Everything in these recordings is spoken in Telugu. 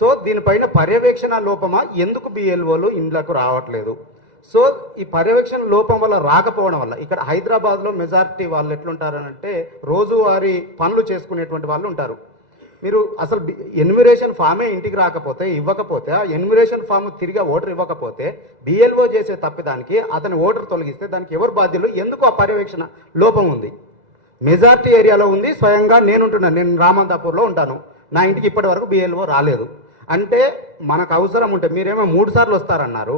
సో దీనిపైన పర్యవేక్షణ లోపమా, ఎందుకు బిఎల్ఓలు ఇండ్లకు రావట్లేదు? సో ఈ పర్యవేక్షణ లోపం వల్ల రాకపోవడం వల్ల ఇక్కడ హైదరాబాద్లో మెజారిటీ వాళ్ళు ఎట్లుంటారనంటే రోజువారీ పనులు చేసుకునేటువంటి వాళ్ళు ఉంటారు. మీరు అసలు ఎన్యుమరేషన్ ఫామే ఇంటికి రాకపోతే ఇవ్వకపోతే ఆ ఎన్యుమరేషన్ ఫామ్ తిరిగి ఓటర్ ఇవ్వకపోతే బిఎల్ఓ చేసే తప్పిదానికి అతని ఓటర్ తొలగిస్తే దానికి ఎవరు బాధ్యులు? ఎందుకు ఆ పర్యవేక్షణ లోపం ఉంది? మెజారిటీ ఏరియాలో ఉంది. స్వయంగా నేను రామంతాపూర్లో ఉంటాను. నా ఇంటికి ఇప్పటి వరకు బిఎల్ఓ రాలేదు. అంటే మనకు అవసరం ఉంటే మీరేమో 3 సార్లు వస్తారన్నారు,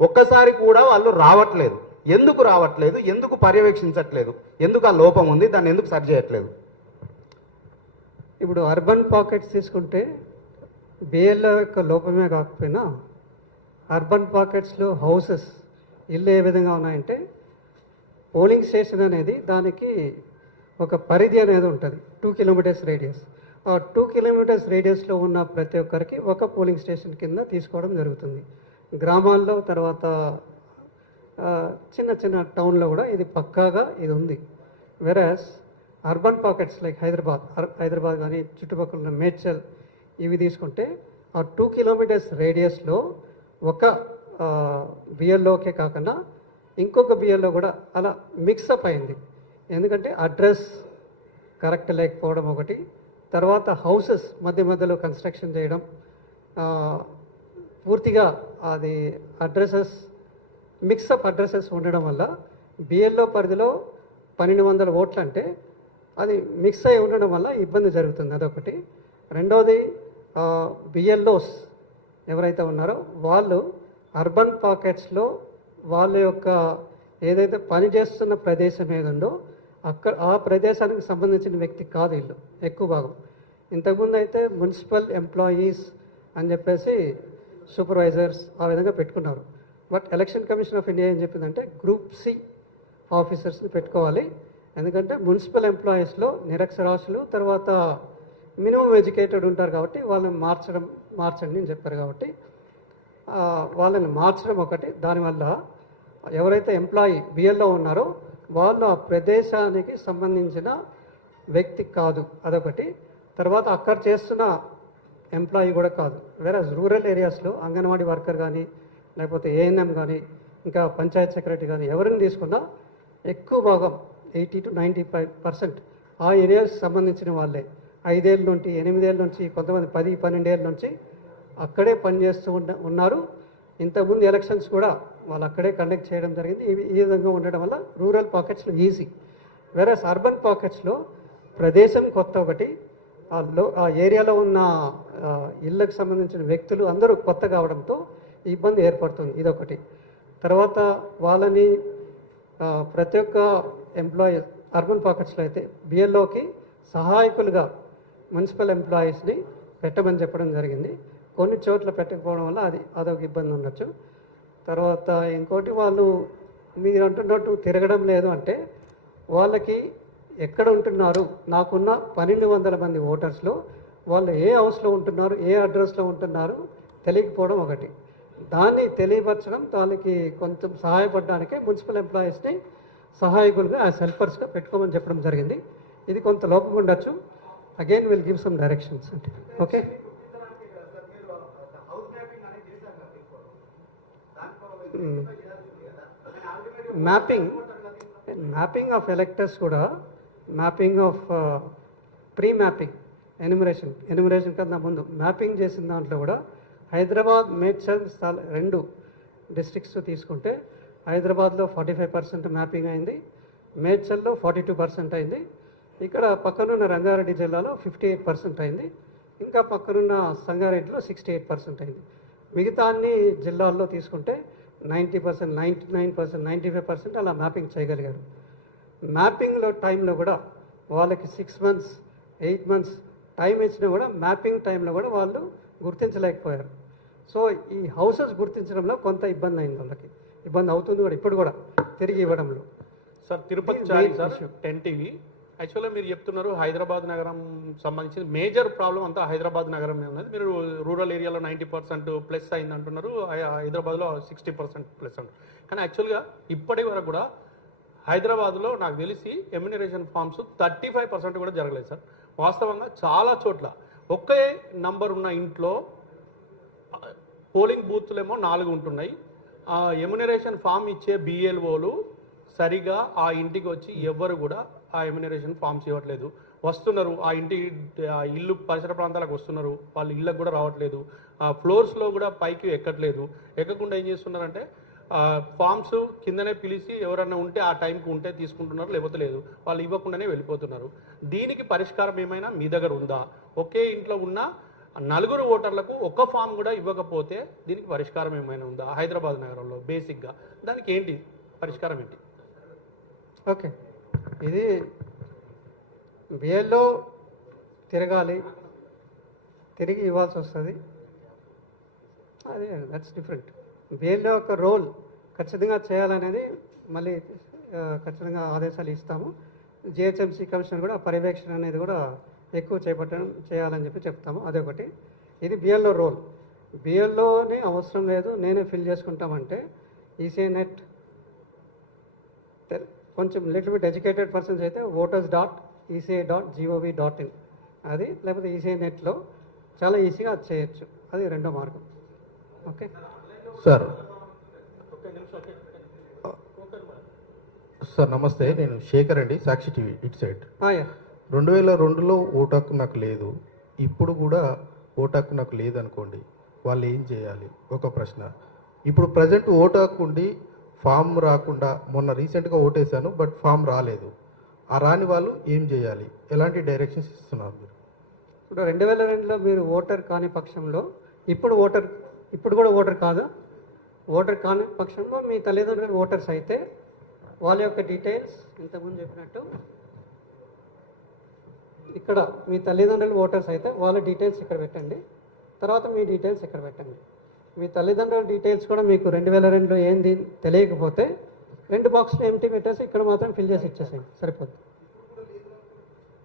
ఒక్కసారి కూడా వాళ్ళు రావట్లేదు. ఎందుకు రావట్లేదు? ఎందుకు పర్యవేక్షించట్లేదు? ఎందుకు ఆ లోపం ఉంది? దాన్ని ఎందుకు సరి చేయట్లేదు? ఇప్పుడు అర్బన్ పాకెట్స్ తీసుకుంటే బిఎల్ఓ యొక్క లోపమే కాకపోయినా అర్బన్ పాకెట్స్లో హౌసెస్ ఇల్లు ఏ విధంగా ఉన్నాయంటే పోలింగ్ స్టేషన్ అనేది దానికి ఒక పరిధి అనేది ఉంటుంది. 2 కిలోమీటర్స్ రేడియస్. ఆ 2 కిలోమీటర్స్ రేడియస్లో ఉన్న ప్రతి ఒక్కరికి ఒక పోలింగ్ స్టేషన్ కింద తీసుకోవడం జరుగుతుంది. గ్రామాల్లో తర్వాత చిన్న చిన్న టౌన్లో కూడా ఇది పక్కాగా ఇది ఉంది. వెరాస్ అర్బన్ పాకెట్స్ లైక్ హైదరాబాద్ కానీ చుట్టుపక్కల ఉన్న మేడ్చల్ ఇవి తీసుకుంటే ఆ 2 కిలోమీటర్స్ రేడియస్లో ఒక బిఎల్ఓకే కాకుండా ఇంకొక బిఎల్ఓ కూడా అలా మిక్సప్ అయింది. ఎందుకంటే అడ్రస్ కరెక్ట్ లేకపోవడం ఒకటి, తర్వాత హౌసెస్ మధ్య మధ్యలో కన్స్ట్రక్షన్ చేయడం, పూర్తిగా అది మిక్సప్ అడ్రసెస్ ఉండడం వల్ల బిఎల్ఓ పరిధిలో 1200 ఓట్లు అంటే అది మిక్స్ అయి ఉండడం వల్ల ఇబ్బంది జరుగుతుంది. అదొకటి. రెండవది బిఎల్ఓస్ ఎవరైతే ఉన్నారో వాళ్ళు అర్బన్ పాకెట్స్లో వాళ్ళ యొక్క ఏదైతే పనిచేస్తున్న ప్రదేశం ఏదుందో అక్కడ ఆ ప్రదేశానికి సంబంధించిన వ్యక్తి కాదు వీళ్ళు ఎక్కువ భాగం. ఇంతకుముందు అయితే మున్సిపల్ ఎంప్లాయీస్ అని చెప్పేసి సూపర్వైజర్స్ ఆ విధంగా పెట్టుకున్నారు. But election commission of India ఏం చెప్పిందంటే గ్రూప్ సి ఆఫీసర్స్ని పెట్టుకోవాలి. ఎందుకంటే మున్సిపల్ ఎంప్లాయీస్లో నిరక్షరాస్యులు తర్వాత మినిమం ఎడ్యుకేటెడ్ ఉంటారు కాబట్టి వాళ్ళని మార్చండి అని చెప్పారు. కాబట్టి వాళ్ళని మార్చడం ఒకటి. దానివల్ల ఎవరైతే ఎంప్లాయీ బిఎల్లో ఉన్నారో వాళ్ళు ఆ ప్రదేశానికి సంబంధించిన వ్యక్తి కాదు, అదొకటి. తర్వాత అక్కడ చేస్తున్న ఎంప్లాయీ కూడా కాదు. వేరే రూరల్ ఏరియాస్లో అంగన్వాడీ వర్కర్ కానీ లేకపోతే ఏఎన్ఎం కానీ ఇంకా పంచాయత్ సెక్రటరీ కానీ ఎవరిని తీసుకున్నా ఎక్కువ భాగం 80 to 95% ఆ ఏరియాకి సంబంధించిన వాళ్ళే 5 ఏళ్ళ నుండి 8 ఏళ్ళ నుంచి కొంతమంది 10-12 ఏళ్ళ నుంచి అక్కడే పనిచేస్తూ ఉన్నారు. ఇంతకుముందు ఎలక్షన్స్ కూడా వాళ్ళు అక్కడే కండక్ట్ చేయడం జరిగింది. ఈ విధంగా ఉండడం వల్ల రూరల్ పాకెట్స్లో ఈజీ. వేరే అర్బన్ పాకెట్స్లో ప్రదేశం కొత్త ఒకటి, ఆ ఏరియాలో ఉన్న ఇళ్ళకు సంబంధించిన వ్యక్తులు అందరూ కొత్త కావడంతో ఇబ్బంది ఏర్పడుతుంది. ఇదొకటి. తర్వాత వాళ్ళని ప్రతి ఒక్క ఎంప్లాయీ అర్బన్ పాకెట్స్లో అయితే బిఎల్ఓకి సహాయకులుగా మున్సిపల్ ఎంప్లాయీస్ని పెట్టమని చెప్పడం జరిగింది. కొన్ని చోట్ల పెట్టకపోవడం వల్ల అదొక ఇబ్బంది ఉండొచ్చు. తర్వాత ఇంకోటి వాళ్ళు మీరు అంటున్నట్టు తిరగడం లేదు అంటే వాళ్ళకి ఎక్కడ ఉంటున్నారు, నాకున్న 1200 మంది ఓటర్స్లో వాళ్ళు ఏ హౌస్లో ఉంటున్నారు, ఏ అడ్రస్లో ఉంటున్నారు తెలియకపోవడం ఒకటి. దాన్ని తెలియపరచడం, దానికి కొంచెం సహాయపడడానికే మున్సిపల్ ఎంప్లాయీస్ని సహాయకులుగా హెల్పర్స్గా పెట్టుకోమని చెప్పడం జరిగింది. ఇది కొంత లోపం ఉండొచ్చు. Again will give some directions అంటే ఓకే. మ్యాపింగ్ ఆఫ్ ఎలక్టర్స్ కూడా mapping of pre mapping enumeration కన్నా ముందు మ్యాపింగ్ చేసిన దాంట్లో కూడా హైదరాబాద్ మేడ్చల్ 2 డిస్ట్రిక్ట్స్ తీసుకుంటే హైదరాబాద్లో 45% మ్యాపింగ్ అయింది, మేడ్చల్లో 42% అయింది, ఇక్కడ పక్కనున్న రంగారెడ్డి జిల్లాలో 58% అయింది, ఇంకా పక్కనున్న సంగారెడ్డిలో 68% అయింది. మిగతా అన్ని జిల్లాల్లో తీసుకుంటే 90%, 99%, 95% అలా మ్యాపింగ్ చేయగలిగారు. మ్యాపింగ్లో టైంలో కూడా వాళ్ళకి 6 months 8 months టైం ఇచ్చినా కూడా మ్యాపింగ్ టైంలో కూడా వాళ్ళు గుర్తించలేకపోయారు. సో ఈ హౌసెస్ గుర్తించడంలో కొంత ఇబ్బంది అయింది, వాళ్ళకి ఇబ్బంది అవుతుంది కూడా ఇప్పుడు కూడా తిరిగి ఇవ్వడంలో. సార్ తిరుపతి చారి సార్ 10 TV యాక్చువల్గా మీరు చెప్తున్నారు హైదరాబాద్ నగరం సంబంధించిన మేజర్ ప్రాబ్లం అంతా హైదరాబాద్ నగరమే ఉన్నది. మీరు రూరల్ ఏరియాలో 90% ప్లస్ అయింది అంటున్నారు, హైదరాబాద్లో 60% ప్లస్ అంటారు. కానీ యాక్చువల్గా ఇప్పటి వరకు కూడా హైదరాబాద్లో నాకు తెలిసి ఎమ్యూనరేషన్ ఫామ్స్ 35% కూడా జరగలేదు సార్. వాస్తవంగా చాలా చోట్ల ఒకే నంబర్ ఉన్న ఇంట్లో పోలింగ్ బూత్లేమో 4 ఉంటున్నాయి. ఆ ఎమ్యునరేషన్ ఫామ్ ఇచ్చే బిఎల్ఓలు సరిగా ఆ ఇంటికి వచ్చి ఎవ్వరు కూడా ఆ ఎమ్యునరేషన్ ఫామ్స్ ఇవ్వట్లేదు. వస్తున్నారు ఆ ఇల్లు పరిసర ప్రాంతాలకు వస్తున్నారు, వాళ్ళ ఇళ్ళకు కూడా రావట్లేదు. ఆ ఫ్లోర్స్లో కూడా పైకి ఎక్కట్లేదు. ఎక్కకుండా ఏం చేస్తున్నారంటే ఫామ్స్ కిందనే పిలిచి ఎవరన్నా ఉంటే ఆ టైంకి ఉంటే తీసుకుంటున్నారు, లేకపోతే లేదు. వాళ్ళు ఇవ్వకుండానే వెళ్ళిపోతున్నారు. దీనికి పరిష్కారం ఏమైనా మీ దగ్గర ఉందా? ఒకే ఇంట్లో ఉన్న 4 ఓటర్లకు ఒక్క ఫామ్ కూడా ఇవ్వకపోతే దీనికి పరిష్కారం ఏమైనా ఉందా హైదరాబాద్ నగరంలో? బేసిక్గా దానికి ఏంటి పరిష్కారం ఏంటి? ఓకే, ఇది బిఎల్లో తిరగాలి, తిరిగి ఇవ్వాల్సి వస్తుంది. అదే దట్స్ డిఫరెంట్. బిఎల్లో ఒక రోల్ ఖచ్చితంగా చేయాలనేది మళ్ళీ ఖచ్చితంగా ఆదేశాలు ఇస్తాము. జిహెచ్ఎంసీ కమిషనర్ కూడా పర్యవేక్షణ అనేది కూడా ఎక్కువ చేయాలని చెప్పి చెప్తాము. అదొకటి. ఇది బిఎల్లో రోల్. బిఎల్లోనే అవసరం లేదు, నేనే ఫిల్ చేసుకుంటామంటే ఈసీఐ నెట్ కొంచెం లిటిల్ బిట్ ఎడ్యుకేటెడ్ పర్సన్స్ అయితే voters.eci.gov.in అది, లేకపోతే ఈసీఐ నెట్లో చాలా ఈజీగా అది చేయొచ్చు. అది రెండో మార్గం. Okay sir. సార్ నమస్తే, నేను శేఖర్ అండి, సాక్షి టీవీ ఇటు సైడ్. 2002లో ఓటు హక్కు నాకు లేదు, ఇప్పుడు కూడా ఓటు హక్కు నాకు లేదనుకోండి, వాళ్ళు ఏం చేయాలి? ఒక ప్రశ్న. ఇప్పుడు ప్రజెంట్ ఓటు హక్కు ఉండి ఫామ్ రాకుండా, మొన్న రీసెంట్గా ఓటేశాను బట్ ఫామ్ రాలేదు, ఆ రాని వాళ్ళు ఏం చేయాలి? ఎలాంటి డైరెక్షన్స్ ఇస్తున్నారు మీరు? ఇప్పుడు 2002లో మీరు ఓటర్ కాని పక్షంలో ఇప్పుడు కూడా ఓటర్ కాదా? ఓటర్ కాని పక్షంలో మీ తల్లిదండ్రులు ఓటర్స్ అయితే వాళ్ళ యొక్క డీటెయిల్స్ ఇంతకుముందు చెప్పినట్టు ఇక్కడ మీ తల్లిదండ్రులు ఓటర్స్ అయితే వాళ్ళ డీటెయిల్స్ ఇక్కడ పెట్టండి, తర్వాత మీ డీటెయిల్స్ ఇక్కడ పెట్టండి. మీ తల్లిదండ్రుల డీటెయిల్స్ కూడా మీకు 2002లో ఏంది తెలియకపోతే 2 బాక్స్లు ఎంటీ పెట్టేసి ఇక్కడ మాత్రం ఫిల్ చేసి ఇచ్చేసేయండి, సరిపోతుంది.